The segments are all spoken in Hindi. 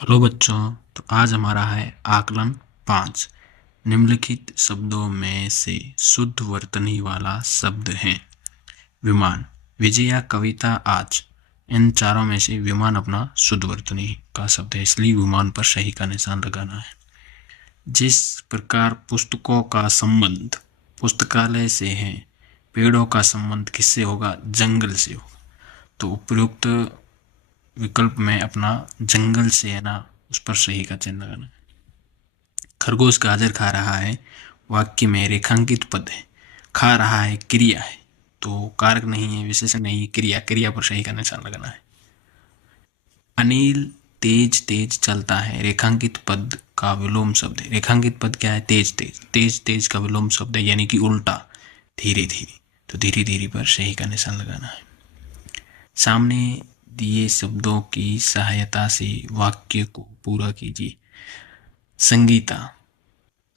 हेलो बच्चों। तो आज हमारा है आकलन 5। निम्नलिखित शब्दों में से शुद्ध वर्तनी वाला शब्द है। विमान, विजया, कविता, आज। इन चारों में से विमान अपना शुद्ध वर्तनी का शब्द है, इसलिए विमान पर सही का निशान लगाना है। जिस प्रकार पुस्तकों का संबंध पुस्तकालय से है, पेड़ों का संबंध किससे होगा? जंगल से होगा। तो उपयुक्त विकल्प में अपना जंगल से है ना, उस पर सही का चिन्ह लगाना। खरगोश गाजर खा रहा है, वाक्य में रेखांकित पद है। खा रहा है क्रिया है, तो कारक नहीं है, विशेषण नहीं है, क्रिया। क्रिया पर सही का निशान लगाना है। अनिल तेज तेज चलता है, रेखांकित पद का विलोम शब्द है। रेखांकित पद क्या है? तेज तेज। तेज तेज का विलोम शब्द है, यानी कि उल्टा, धीरे धीरे। तो धीरे धीरे पर सही का निशान लगाना है। सामने दिए शब्दों की सहायता से वाक्य को पूरा कीजिए। संगीता,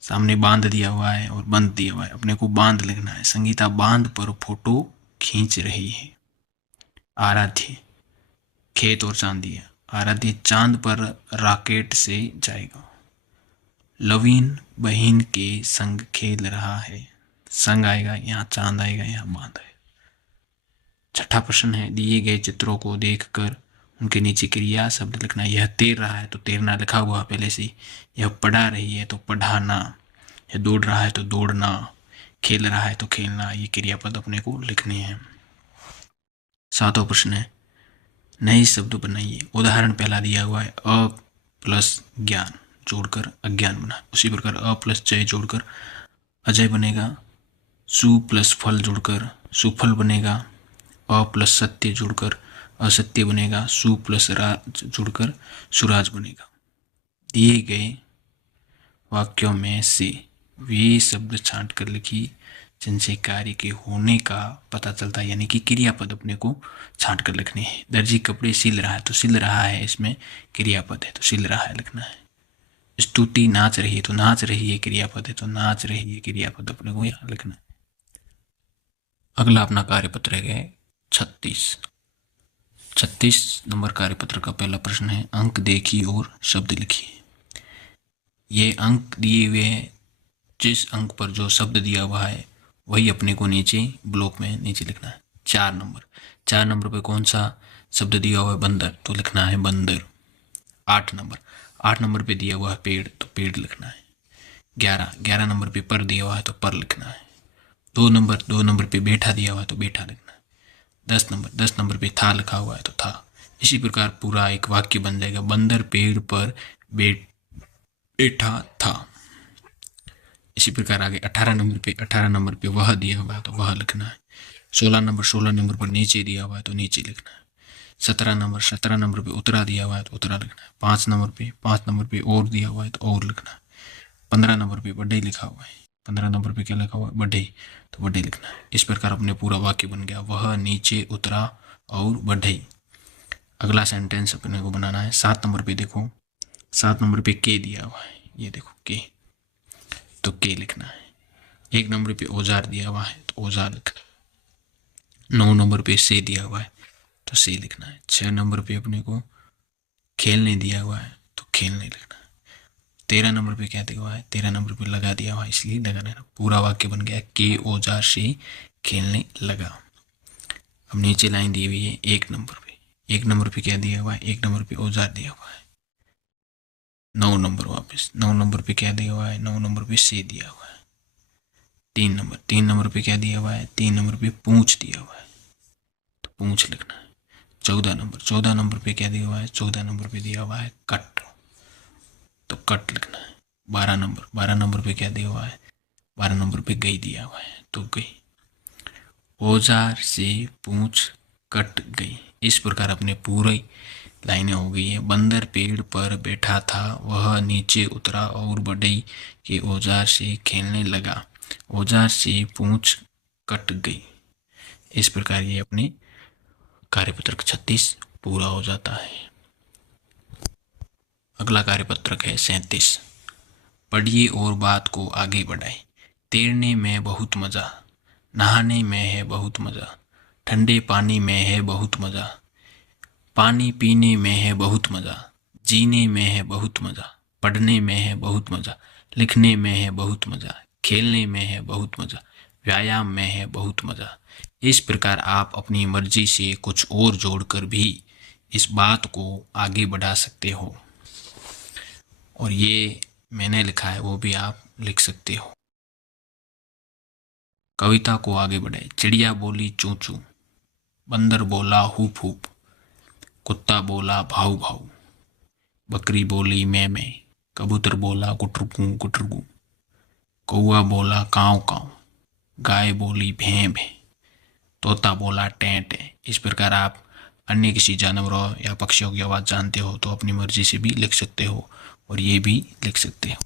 सामने बांध दिया हुआ है और बंद दिया हुआ है, अपने को बांध लिखना है। संगीता बांध पर फोटो खींच रही है। आराध्य, खेत और चांदी है। आराध्य चांद पर रॉकेट से जाएगा। लवीन बहन के संग खेल रहा है। संग आएगा यहाँ, चांद आएगा यहाँ, बांध आएगा। छठा प्रश्न है, दिए गए चित्रों को देखकर उनके नीचे क्रिया शब्द लिखना। यह तैर रहा है तो तैरना लिखा हुआ पहले से। यह पढ़ा रही है तो पढ़ाना। यह दौड़ रहा है तो दौड़ना। खेल रहा है तो खेलना। ये क्रियापद अपने को लिखने हैं। सातवां प्रश्न है, नए शब्द बनाइए। उदाहरण पहला दिया हुआ है, अ प्लस ज्ञान जोड़कर अज्ञान बना। उसी प्रकार अ प्लस जय जोड़कर अजय बनेगा। सु प्लस फल जोड़कर सुफल बनेगा। अ प्लस सत्य जोड़कर असत्य बनेगा। सु प्लस राज जोड़कर सुराज बनेगा। दिए गए वाक्यों में से वे शब्द छांट कर लिखी जिनसे कार्य के होने का पता चलता है, यानी कि क्रियापद अपने को छांट कर लिखने हैं। दर्जी कपड़े सिल रहा है तो सिल रहा है, इसमें क्रियापद है तो सिल रहा है लिखना है। स्तुति नाच रही है तो नाच रही है क्रियापद है तो नाच रही है क्रियापद अपने को यहाँ लिखना है। अगला अपना कार्यपत्र है 36 नंबर कार्यपत्र का पहला प्रश्न है, अंक देखिए और शब्द लिखिए। ये अंक दिए हुए हैं, जिस अंक पर जो शब्द दिया हुआ है वही अपने को नीचे ब्लॉक में नीचे लिखना है। 4 नंबर पे कौन सा शब्द दिया हुआ है? बंदर, तो लिखना है बंदर। 8 नंबर पे दिया हुआ है पेड़, तो पेड़ लिखना है। 11 नंबर पे पर दिया हुआ है तो पर लिखना है। 2 नंबर पे बैठा दिया हुआ है तो बैठा लिखना है। 10 नंबर पे था लिखा हुआ है तो था। इसी प्रकार पूरा एक वाक्य बन जाएगा, बंदर पेड़ पर बैठा था। इसी प्रकार आगे 18 नंबर पे वह दिया हुआ है तो वह लिखना है। 16 नंबर पर नीचे दिया हुआ है तो नीचे लिखना है। 17 नंबर पे उतरा दिया हुआ है तो उतरा लिखना है। 5 नंबर पे और दिया हुआ है तो और लिखना है। 15 नंबर पे बढ़ई लिखा हुआ है। 15 नंबर पे क्या लिखा हुआ है? बढ़ई, तो बढ़ई लिखना है। इस प्रकार अपने पूरा वाक्य बन गया, वह नीचे उतरा और बढ़ई। अगला सेंटेंस अपने को बनाना है। 7 नंबर पे देखो, 7 नंबर पे के दिया हुआ है, ये देखो के, तो के लिखना है। 1 नंबर पे औजार दिया हुआ है तो औजार लिखना है। 9 नंबर पे से दिया हुआ है तो से लिखना है। 6 नंबर पे अपने को खेलने दिया हुआ है तो खेलने लिखना है। 13 नंबर पे क्या दिया हुआ है? 13 नंबर पे लगा दिया हुआ है, इसलिए लगाना है। पूरा वाक्य बन गया, के औजार से खेलने लगा। अब नीचे लाइन दी हुई है 1 नंबर पे। 1 नंबर पे क्या दिया हुआ है? 1 नंबर पे औजार दिया हुआ है। 9 नंबर वापस, 9 नंबर पे क्या दिया हुआ है? 9 नंबर पे से दिया हुआ है। 3 नंबर पे क्या दिया हुआ है? 3 नंबर पे पूंछ दिया हुआ है तो पूंछ लिखना है। 14 नंबर पे क्या दिया हुआ है? 14 नंबर पे दिया हुआ है कट, तो कट लिखना है। 12 नंबर पे क्या दिया हुआ है? 12 नंबर पे गई दिया हुआ है तो गई। औजार से पूंछ कट गई। इस प्रकार अपने पूरी लाइनें हो गई है। बंदर पेड़ पर बैठा था, वह नीचे उतरा और बढ़ई के औजार से खेलने लगा। औजार से पूंछ कट गई। इस प्रकार ये अपने कार्यपत्रक 36 पूरा हो जाता है। अगला कार्यपत्रक है 37। पढ़िए और बात को आगे बढ़ाए। तैरने में बहुत मजा, नहाने में है बहुत मजा, ठंडे पानी में है बहुत मजा, पानी पीने में है बहुत मजा, जीने में है बहुत मज़ा, पढ़ने में है बहुत मज़ा, लिखने में है बहुत मज़ा, खेलने में है बहुत मज़ा, व्यायाम में है बहुत मज़ा। इस प्रकार आप अपनी मर्जी से कुछ और जोड़कर भी इस बात को आगे बढ़ा सकते हो। और ये मैंने लिखा है वो भी आप लिख सकते हो। कविता को आगे बढ़ाए। चिड़िया बोली चूं चूं, बंदर बोला हुप हुप, कुत्ता बोला भाऊ भाऊ, बकरी बोली मैं, कबूतर बोला गुटरगू गुटरगू, कौआ बोला काव काव, गाय बोली भें भें, तोता बोला टें टें। इस प्रकार आप अन्य किसी जानवरों या पक्षियों की आवाज़ जानते हो तो अपनी मर्जी से भी लिख सकते हो और ये भी लिख सकते हो।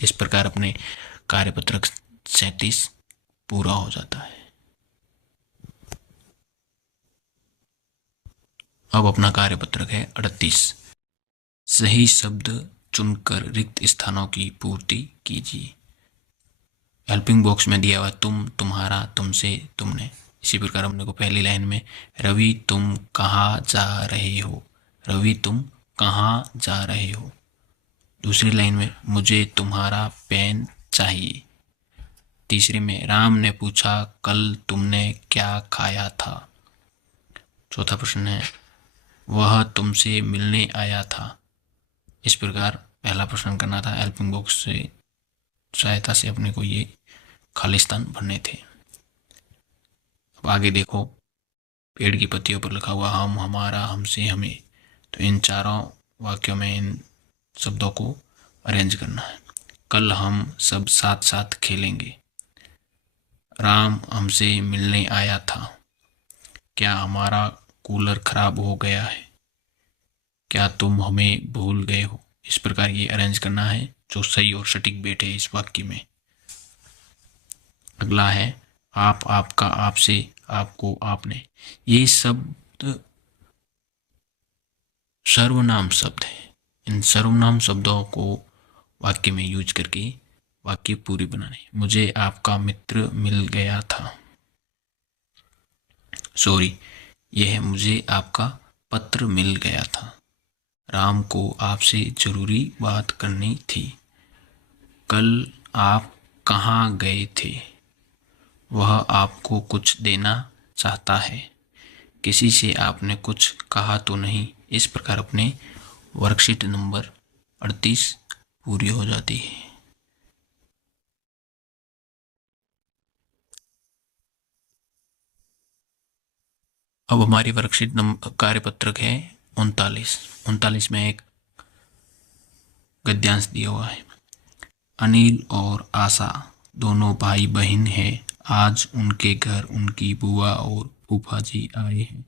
इस प्रकार अपने कार्यपत्रक 37 पूरा हो जाता है। अब अपना कार्यपत्रक है 38। सही शब्द चुनकर रिक्त स्थानों की पूर्ति कीजिए। हेल्पिंग बॉक्स में दिया हुआ तुम, तुम्हारा, तुमसे, तुमने। इसी प्रकार अपने को पहली लाइन में रवि तुम कहाँ जा रहे हो, रवि तुम कहाँ जा रहे हो। दूसरी लाइन में मुझे तुम्हारा पेन चाहिए। तीसरी में राम ने पूछा कल तुमने क्या खाया था। चौथा प्रश्न है वह तुमसे मिलने आया था। इस प्रकार पहला प्रश्न करना था। हेल्पिंग बॉक्स से सहायता से अपने को ये खालिस्तान भरने थे। अब आगे देखो, पेड़ की पत्तियों पर लिखा हुआ हम, हमारा, हमसे, हमें। तो इन चारों वाक्यों में इन शब्दों को अरेंज करना है। कल हम सब साथ साथ खेलेंगे। राम हमसे मिलने आया था। क्या हमारा कूलर खराब हो गया है। क्या तुम हमें भूल गए हो। इस प्रकार ये अरेंज करना है जो सही और सटीक बैठे इस वाक्य में। अगला है आप, आपका, आपसे, आपको, आपने। ये शब्द सर्वनाम शब्द है। इन सर्वनाम शब्दों को वाक्य में यूज करके वाक्य पूरी बनाने। मुझे आपका मित्र मिल गया था। सॉरी, यह है मुझे आपका पत्र मिल गया था। राम को आपसे जरूरी बात करनी थी। कल आप कहाँ गए थे। वह आपको कुछ देना चाहता है। किसी से आपने कुछ कहा तो नहीं। इस प्रकार अपने वर्कशीट नंबर 38 पूरी हो जाती है। अब हमारी वर्कशीट नंबर कार्यपत्रक है 39 में एक गद्यांश दिया हुआ है। अनिल और आशा दोनों भाई बहन हैं। आज उनके घर उनकी बुआ और फूफा जी आए हैं।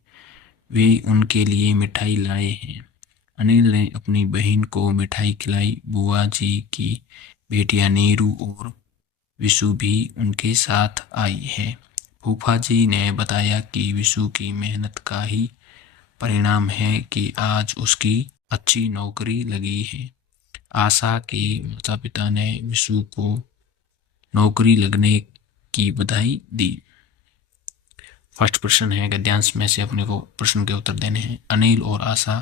वे उनके लिए मिठाई लाए हैं। अनिल ने अपनी बहन को मिठाई खिलाई। बुआ जी की बेटियां नीरू और विशु भी उनके साथ आई है। फूफा जी ने बताया कि विशु की मेहनत का ही परिणाम है कि आज उसकी अच्छी नौकरी लगी है। आशा के माता पिता ने विशु को नौकरी लगने की बधाई दी। फर्स्ट प्रश्न है गद्यांश में से अपने को प्रश्न के उत्तर देने हैं। अनिल और आशा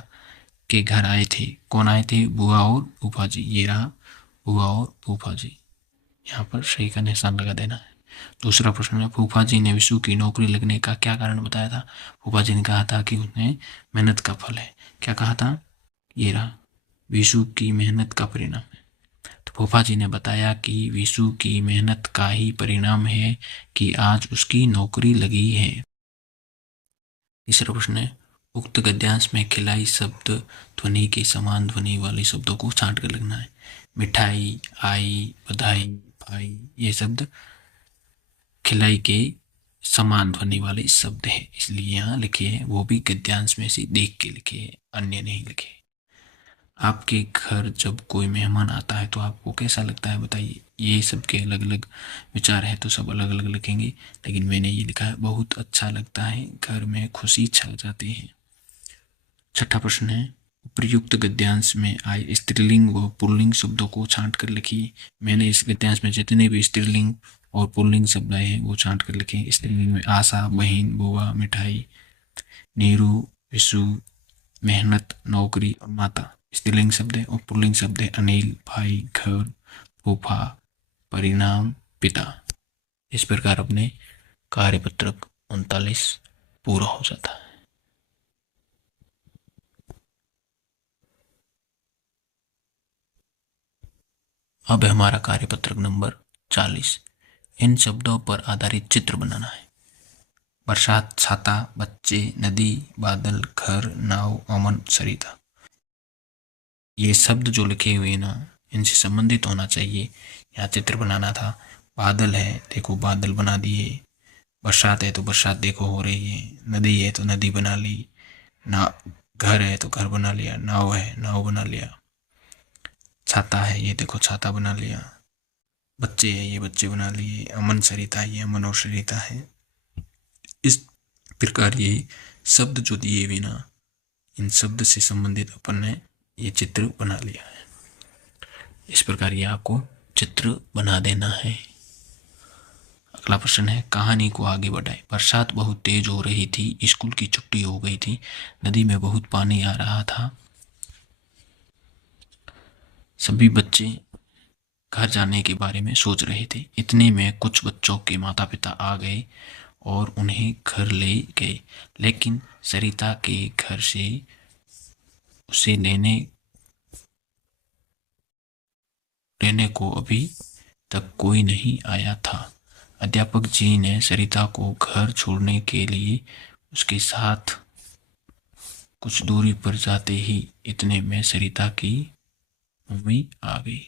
के घर आए थे। कौन आए थे। बुआ और फूफा जी। ये रहा बुआ और फूफा जी। यहाँ पर सही का निशान लगा देना है। दूसरा प्रश्न है फूफा जी ने विशु की नौकरी लगने का क्या कारण बताया था। फूफा जी ने कहा था कि उसने मेहनत का फल है। क्या कहा था। ये रहा विशु की मेहनत का परिणाम है। तो फूफा जी ने बताया कि विशु की मेहनत का ही परिणाम है कि आज उसकी नौकरी लगी है। तीसरा प्रश्न है उक्त गद्यांश में खिलाई शब्द ध्वनि के समान ध्वनि वाले शब्दों को छांट कर लिखना है। मिठाई, आई, बधाई, भाई, ये शब्द खिलाई के समान ध्वनि वाले शब्द हैं, इसलिए यहाँ लिखे हैं। वो भी गद्यांश में से देख के लिखे हैं, अन्य नहीं लिखे। आपके घर जब कोई मेहमान आता है तो आपको कैसा लगता है बताइए। ये सबके अलग अलग विचार है तो सब अलग अलग लिखेंगे, लेकिन मैंने ये लिखा है बहुत अच्छा लगता है, घर में खुशी छा जाती है। छठा प्रश्न है प्रयुक्त गद्यांश में आए स्त्रीलिंग व पुल्लिंग शब्दों को छांट कर लिखिए। मैंने इस गद्यांश में जितने भी स्त्रीलिंग और पुल्लिंग शब्द आए हैं वो छांट कर लिखे। स्त्रीलिंग में आशा, बहन, बुआ, मिठाई, नीरू, विशु, मेहनत, नौकरी और माता। स्त्रीलिंग शब्द है और पुल्लिंग शब्द है अनिल, भाई, घर, फूफा, परिणाम, पिता। इस प्रकार अपने कार्यपत्रक 39 पूरा हो जाता है। अब हमारा कार्यपत्रक नंबर 40। इन शब्दों पर आधारित चित्र बनाना है। बरसात, छाता, बच्चे, नदी, बादल, घर, नाव, अमन, सरिता। ये शब्द जो लिखे हुए हैं ना, इनसे संबंधित होना चाहिए। यहाँ चित्र बनाना था। बादल है, देखो बादल बना दिए। बरसात है तो बरसात देखो हो रही है। नदी है तो नदी बना ली। ना घर है तो घर बना लिया। नाव है, नाव बना लिया। छाता है, ये देखो छाता बना लिया। बच्चे है, ये बच्चे बना लिए। अमन सरिता, ये अमन और सरिता है। इस प्रकार ये शब्द जो दिए हुए ना, इन शब्द से संबंधित अपन ने ये चित्र बना लिया है। इस प्रकार ये आपको चित्र बना देना है। अगला प्रश्न है, कहानी को आगे बढ़ाए। बरसात बहुत तेज हो रही थी, स्कूल की छुट्टी हो गई थी, नदी में बहुत पानी आ रहा था, सभी बच्चे घर जाने के बारे में सोच रहे थे। इतने में कुछ बच्चों के माता पिता आ गए और उन्हें घर ले गए, लेकिन सरिता के घर से उसे लेने को अभी तक कोई नहीं आया था। अध्यापक जी ने सरिता को घर छोड़ने के लिए उसके साथ कुछ दूरी पर जाते ही इतने में सरिता की मम्मी आ गई।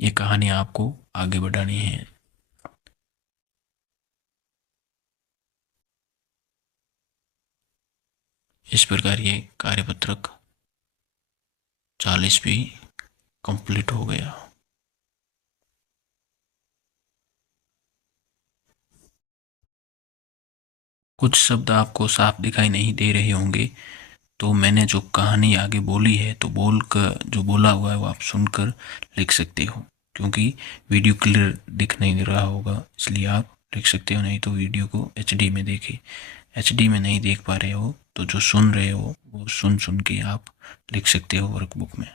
ये कहानी आपको आगे बढ़ानी है। इस प्रकार ये कार्यपत्रक 40 भी कंप्लीट हो गया। कुछ शब्द आपको साफ दिखाई नहीं दे रहे होंगे, तो मैंने जो कहानी आगे बोली है तो बोल कर जो बोला हुआ है वो आप सुनकर लिख सकते हो, क्योंकि वीडियो क्लियर दिख नहीं रहा होगा इसलिए आप लिख सकते हो। नहीं तो वीडियो को HD में देखें। HD में नहीं देख पा रहे हो तो जो सुन रहे हो वो सुन सुन के आप लिख सकते हो वर्कबुक में।